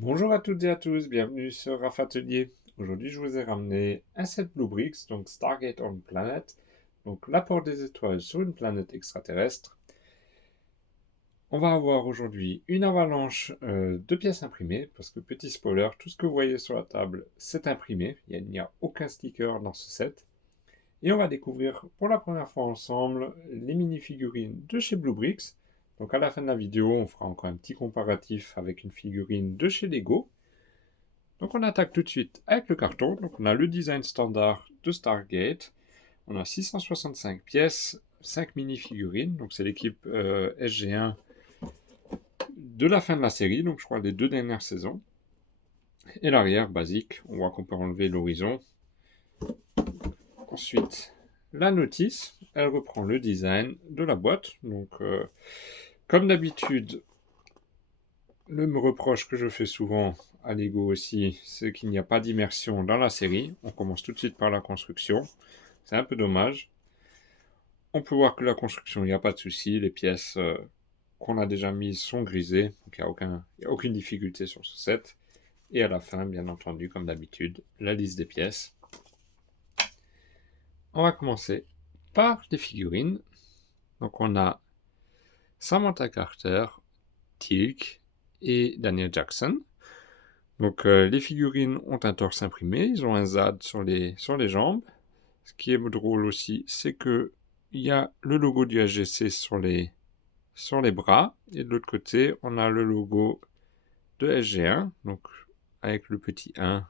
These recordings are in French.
Bonjour à toutes et à tous, bienvenue sur RAF Atelier. Aujourd'hui, je vous ai ramené un set Bluebricks, donc Stargate on Planet, donc l'apport des étoiles sur une planète extraterrestre. On va avoir aujourd'hui une avalanche de pièces imprimées, parce que petit spoiler, tout ce que vous voyez sur la table, c'est imprimé. Il n'y a aucun sticker dans ce set. Et on va découvrir pour la première fois ensemble les mini-figurines de chez Bluebricks. Donc à la fin de la vidéo, on fera encore un petit comparatif avec une figurine de chez Lego. Donc on attaque tout de suite avec le carton. Donc on a le design standard de Stargate. On a 665 pièces, 5 mini-figurines. Donc c'est l'équipe SG1 de la fin de la série, donc je crois les 2 dernières saisons. Et l'arrière basique, on voit qu'on peut enlever l'horizon. Ensuite, la notice, elle reprend le design de la boîte. Donc comme d'habitude, le reproche que je fais souvent à Lego aussi, c'est qu'il n'y a pas d'immersion dans la série. On commence tout de suite par la construction. C'est un peu dommage. On peut voir que la construction, il n'y a pas de souci. Les pièces qu'on a déjà mises sont grisées. Donc il n'y a aucune difficulté sur ce set. Et à la fin, bien entendu, comme d'habitude, la liste des pièces. On va commencer par les figurines. Donc on a Samantha Carter, Teal'c et Daniel Jackson. Donc les figurines ont un torse imprimé, ils ont un ZAD sur les jambes. Ce qui est drôle aussi, c'est que il y a le logo du AGC sur les bras, et de l'autre côté, on a le logo de SG1, donc avec le petit 1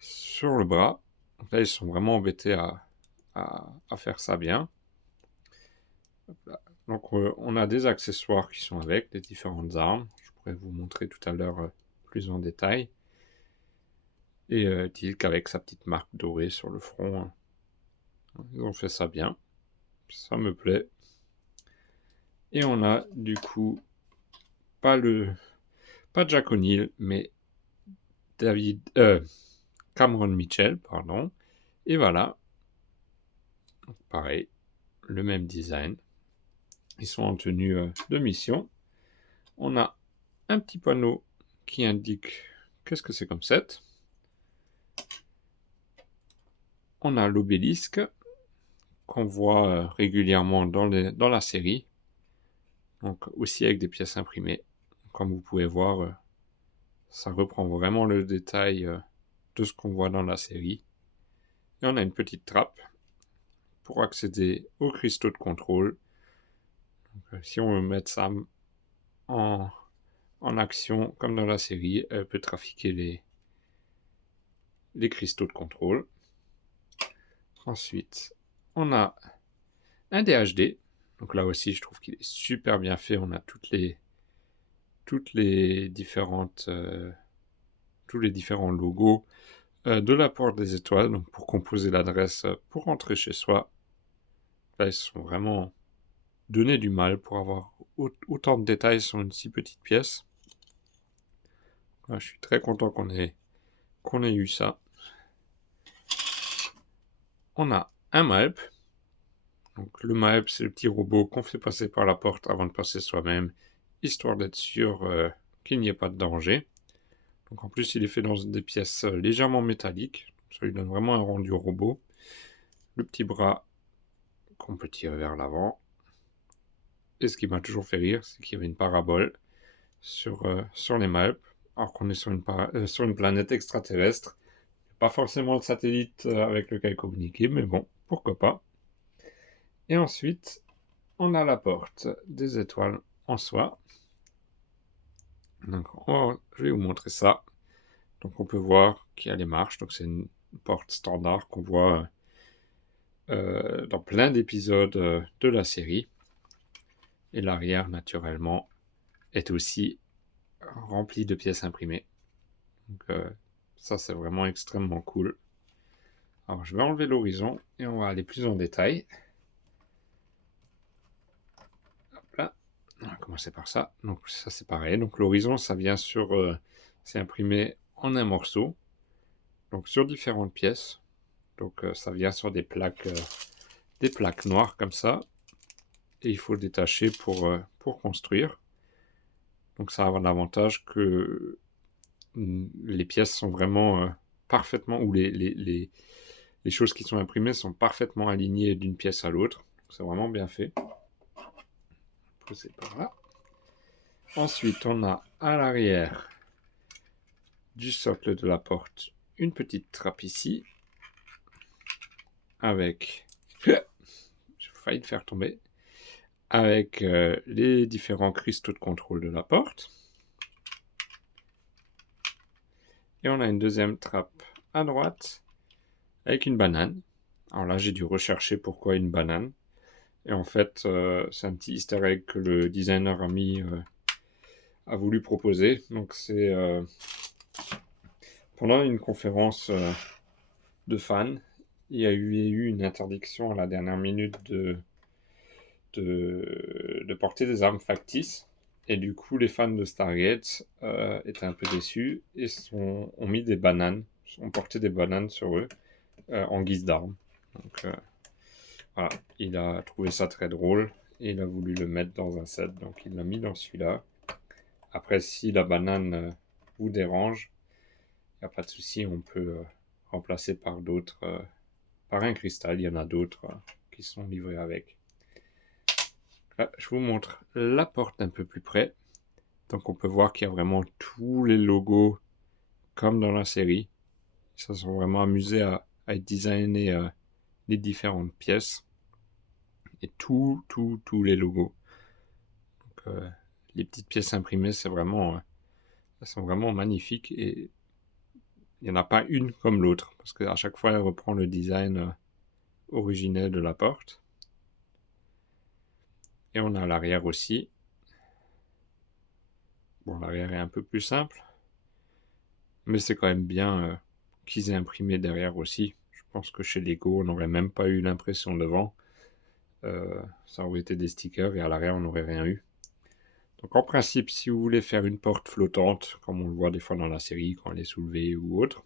sur le bras. Donc là, ils sont vraiment embêtés à faire ça bien. Donc on a des accessoires qui sont avec, des différentes armes. Je pourrais vous montrer tout à l'heure plus en détail. Et Teal'c avec sa petite marque dorée sur le front. Ils ont fait ça bien. Ça me plaît. Et on a du coup pas Jack O'Neill, mais Cameron Mitchell, pardon. Et voilà. Pareil, le même design. Ils sont en tenue de mission. On a un petit panneau qui indique qu'est-ce que c'est comme set. On a l'obélisque qu'on voit régulièrement dans la série. Donc aussi avec des pièces imprimées. Comme vous pouvez voir, ça reprend vraiment le détail de ce qu'on voit dans la série. Et on a une petite trappe pour accéder aux cristaux de contrôle. Donc, si on veut mettre ça en action, comme dans la série, elle peut trafiquer les cristaux de contrôle. Ensuite, on a un DHD. Donc là aussi, je trouve qu'il est super bien fait. On a toutes les différentes, tous les différents logos de la porte des étoiles. Donc pour composer l'adresse pour rentrer chez soi. Là, ils sont vraiment donné du mal pour avoir autant de détails sur une si petite pièce. Là, je suis très content qu'on ait eu ça. On a un Malp. Donc le Malp, c'est le petit robot qu'on fait passer par la porte avant de passer soi-même, histoire d'être sûr qu'il n'y ait pas de danger. Donc en plus, il est fait dans des pièces légèrement métalliques. Ça lui donne vraiment un rendu robot. Le petit bras qu'on peut tirer vers l'avant. Et ce qui m'a toujours fait rire, c'est qu'il y avait une parabole sur les Malp, alors qu'on est sur une planète extraterrestre. Pas forcément le satellite avec lequel communiquer, mais bon, pourquoi pas. Et ensuite, on a la porte des étoiles en soi. Donc, je vais vous montrer ça. Donc, on peut voir qu'il y a les marches. Donc, c'est une porte standard qu'on voit dans plein d'épisodes de la série. Et l'arrière, naturellement, est aussi rempli de pièces imprimées. Donc, ça, c'est vraiment extrêmement cool. Alors, je vais enlever l'horizon et on va aller plus en détail. Hop là. On va commencer par ça. Donc, ça, c'est pareil. Donc, l'horizon, ça vient c'est imprimé en un morceau. Donc, sur différentes pièces. Donc, ça vient sur des plaques noires comme ça. Et il faut le détacher pour construire. Donc ça a l'avantage que les pièces sont vraiment parfaitement, ou les choses qui sont imprimées sont parfaitement alignées d'une pièce à l'autre. C'est vraiment bien fait. Poser par là. Ensuite, on a à l'arrière du socle de la porte une petite trappe ici avec... J'ai failli le faire tomber. Avec les différents cristaux de contrôle de la porte. Et on a une deuxième trappe à droite avec une banane. Alors là, j'ai dû rechercher pourquoi une banane. Et en fait, c'est un petit easter egg que le designer a voulu proposer. Donc c'est pendant une conférence de fans, il y a eu une interdiction à la dernière minute de porter des armes factices. Et du coup, les fans de Stargate étaient un peu déçus et ont mis des bananes, ont porté des bananes sur eux en guise d'armes. Donc voilà, il a trouvé ça très drôle et il a voulu le mettre dans un set, donc il l'a mis dans celui-là. Après, si la banane vous dérange, il n'y a pas de souci, on peut remplacer par d'autres, par un cristal, il y en a d'autres qui sont livrés avec. Là, je vous montre la porte un peu plus près. Donc on peut voir qu'il y a vraiment tous les logos comme dans la série. Ils se sont vraiment amusés à designer les différentes pièces et tous les logos. Donc, les petites pièces imprimées, elles sont vraiment magnifiques et il n'y en a pas une comme l'autre parce qu'à chaque fois elle reprend le design originel de la porte. Et on a l'arrière aussi. Bon, l'arrière est un peu plus simple, mais c'est quand même bien qu'ils aient imprimé derrière aussi. Je pense que chez Lego, on n'aurait même pas eu l'impression devant. Ça aurait été des stickers et à l'arrière, on n'aurait rien eu. Donc en principe, si vous voulez faire une porte flottante, comme on le voit des fois dans la série quand elle est soulevée ou autre,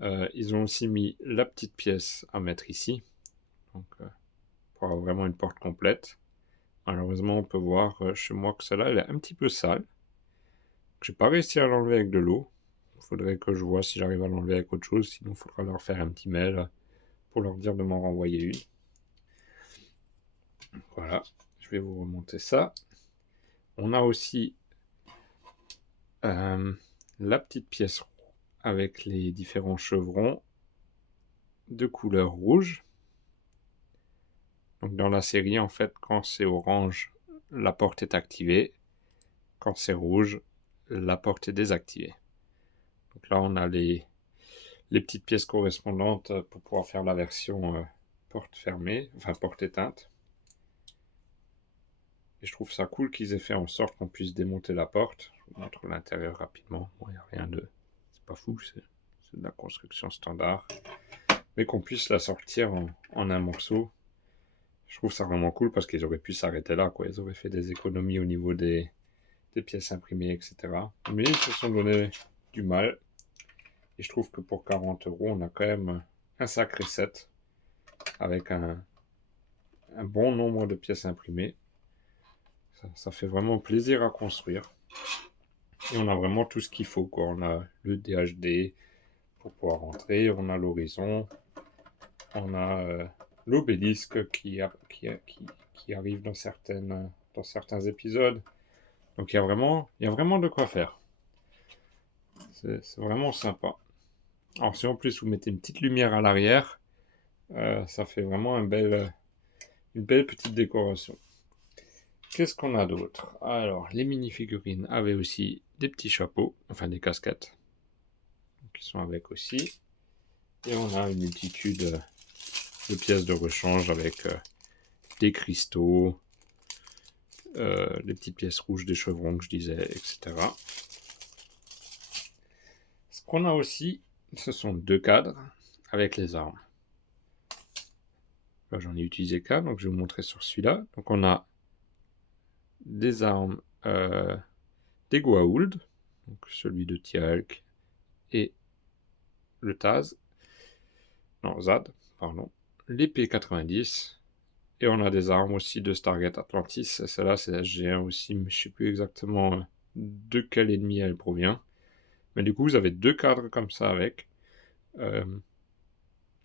ils ont aussi mis la petite pièce à mettre ici, donc, pour avoir vraiment une porte complète. Malheureusement, on peut voir chez moi que celle-là, elle est un petit peu sale. J'ai pas réussi à l'enlever avec de l'eau. Il faudrait que je vois si j'arrive à l'enlever avec autre chose, sinon il faudra leur faire un petit mail pour leur dire de m'en renvoyer une. Voilà, je vais vous remonter ça. On a aussi la petite pièce avec les différents chevrons de couleur rouge. Donc dans la série, en fait, quand c'est orange, la porte est activée. Quand c'est rouge, la porte est désactivée. Donc là, on a les petites pièces correspondantes pour pouvoir faire la version porte fermée, enfin porte éteinte. Et je trouve ça cool qu'ils aient fait en sorte qu'on puisse démonter la porte. Je vous montre l'intérieur rapidement. Bon, il n'y a rien de... C'est pas fou, c'est de la construction standard. Mais qu'on puisse la sortir en un morceau. Je trouve ça vraiment cool parce qu'ils auraient pu s'arrêter là, quoi. Ils auraient fait des économies au niveau des pièces imprimées, etc. Mais ils se sont donné du mal. Et je trouve que pour 40 €, on a quand même un sacré set avec un bon nombre de pièces imprimées. Ça fait vraiment plaisir à construire. Et on a vraiment tout ce qu'il faut, quoi. On a le DHD pour pouvoir rentrer, on a l'horizon, on a l'obélisque qui arrive dans certains épisodes. Donc il y a vraiment de quoi faire. C'est vraiment sympa. Alors si en plus vous mettez une petite lumière à l'arrière, ça fait vraiment une belle petite décoration. Qu'est-ce qu'on a d'autre? Alors, les mini-figurines avaient aussi des petits chapeaux, enfin des casquettes, qui sont avec aussi. Et on a une multitude de pièces de rechange avec des cristaux, les petites pièces rouges des chevrons que je disais, etc. Ce qu'on a aussi, ce sont 2 cadres avec les armes. Là, j'en ai utilisé qu'un, donc je vais vous montrer sur celui-là. Donc on a des armes des Goa'uld, donc celui de Tialk et le Taz, non Zad, pardon, les P90, et on a des armes aussi de Stargate Atlantis, celle-là c'est SG1 aussi, mais je ne sais plus exactement de quel ennemi elle provient. Mais du coup, vous avez 2 cadres comme ça avec.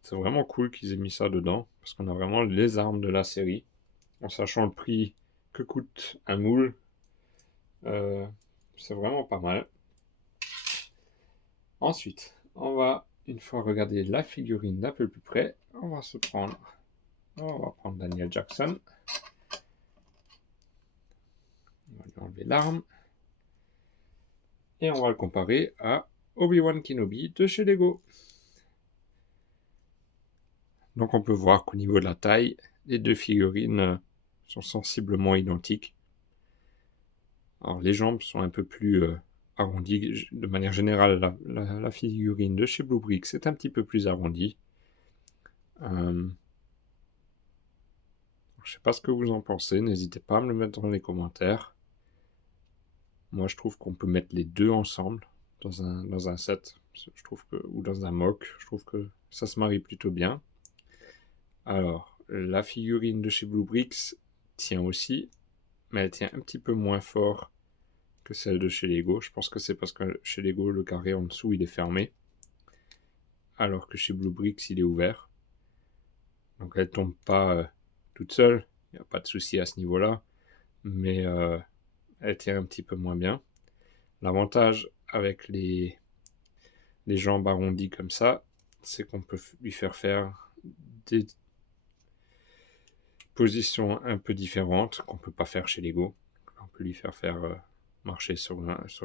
C'est vraiment cool qu'ils aient mis ça dedans, parce qu'on a vraiment les armes de la série, en sachant le prix que coûte un moule. C'est vraiment pas mal. Ensuite, on va, une fois regarder la figurine d'un peu plus près, on va prendre Daniel Jackson. On va lui enlever l'arme. Et on va le comparer à Obi-Wan Kenobi de chez Lego. Donc on peut voir qu'au niveau de la taille, les 2 figurines sont sensiblement identiques. Alors les jambes sont un peu plus arrondies. De manière générale, la figurine de chez Bluebricks est un petit peu plus arrondie. Je sais pas ce que vous en pensez, n'hésitez pas à me le mettre dans les commentaires. Moi je trouve qu'on peut mettre les deux ensemble dans un set, je trouve que, ou dans un mock, je trouve que ça se marie plutôt bien. Alors, la figurine de chez Bluebricks tient aussi, mais elle tient un petit peu moins fort que celle de chez Lego. Je pense que c'est parce que chez Lego, le carré en dessous, il est fermé, alors que chez Bluebricks, il est ouvert. Donc elle tombe pas toute seule, il n'y a pas de souci à ce niveau-là, mais elle tient un petit peu moins bien. L'avantage avec les jambes arrondies comme ça, c'est qu'on peut lui faire des positions un peu différentes qu'on peut pas faire chez Lego. On peut lui faire marcher sur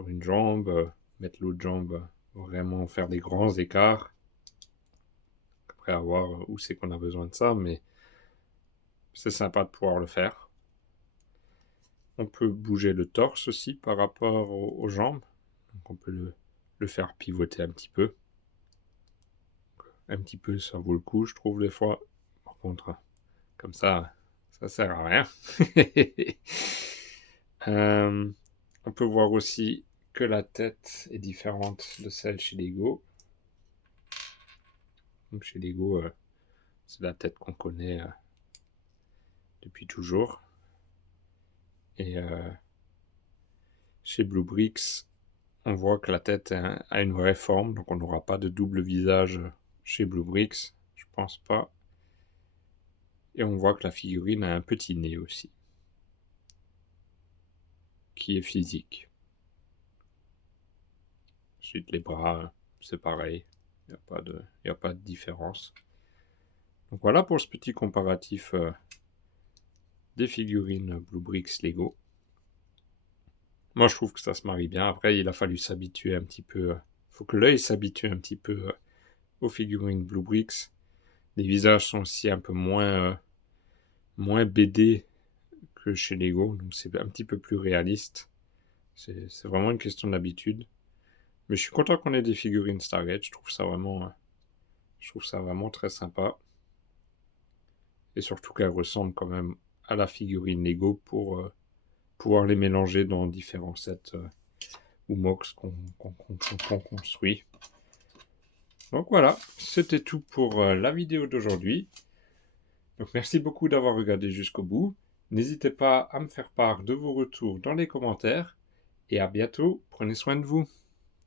une jambe, mettre l'autre jambe, vraiment faire des grands écarts. Après, à voir où c'est qu'on a besoin de ça, mais c'est sympa de pouvoir le faire. On peut bouger le torse aussi par rapport aux jambes. Donc on peut le faire pivoter un petit peu. Un petit peu, ça vaut le coup, je trouve, des fois. Par contre, comme ça sert à rien. On peut voir aussi que la tête est différente de celle chez Lego. Donc chez Lego, c'est la tête qu'on connaît depuis toujours. Et chez Bluebricks, on voit que la tête a une vraie forme, donc on n'aura pas de double visage chez Bluebricks, je pense pas. Et on voit que la figurine a un petit nez aussi, qui est physique. Ensuite, les bras, c'est pareil, il n'y a pas de différence. Donc voilà pour ce petit comparatif des figurines Bluebricks Lego. Moi, je trouve que ça se marie bien. Après, il a fallu s'habituer un petit peu. Faut que l'œil s'habitue un petit peu aux figurines Bluebricks. Les visages sont aussi un peu moins BD que chez Lego, donc c'est un petit peu plus réaliste. C'est vraiment une question d'habitude. Mais je suis content qu'on ait des figurines Stargate. Je trouve ça vraiment très sympa. Et surtout qu'elles ressemblent quand même à la figurine Lego pour pouvoir les mélanger dans différents sets ou mocks qu'on construit. Donc voilà, c'était tout pour la vidéo d'aujourd'hui. Donc merci beaucoup d'avoir regardé jusqu'au bout. N'hésitez pas à me faire part de vos retours dans les commentaires. Et à bientôt, prenez soin de vous.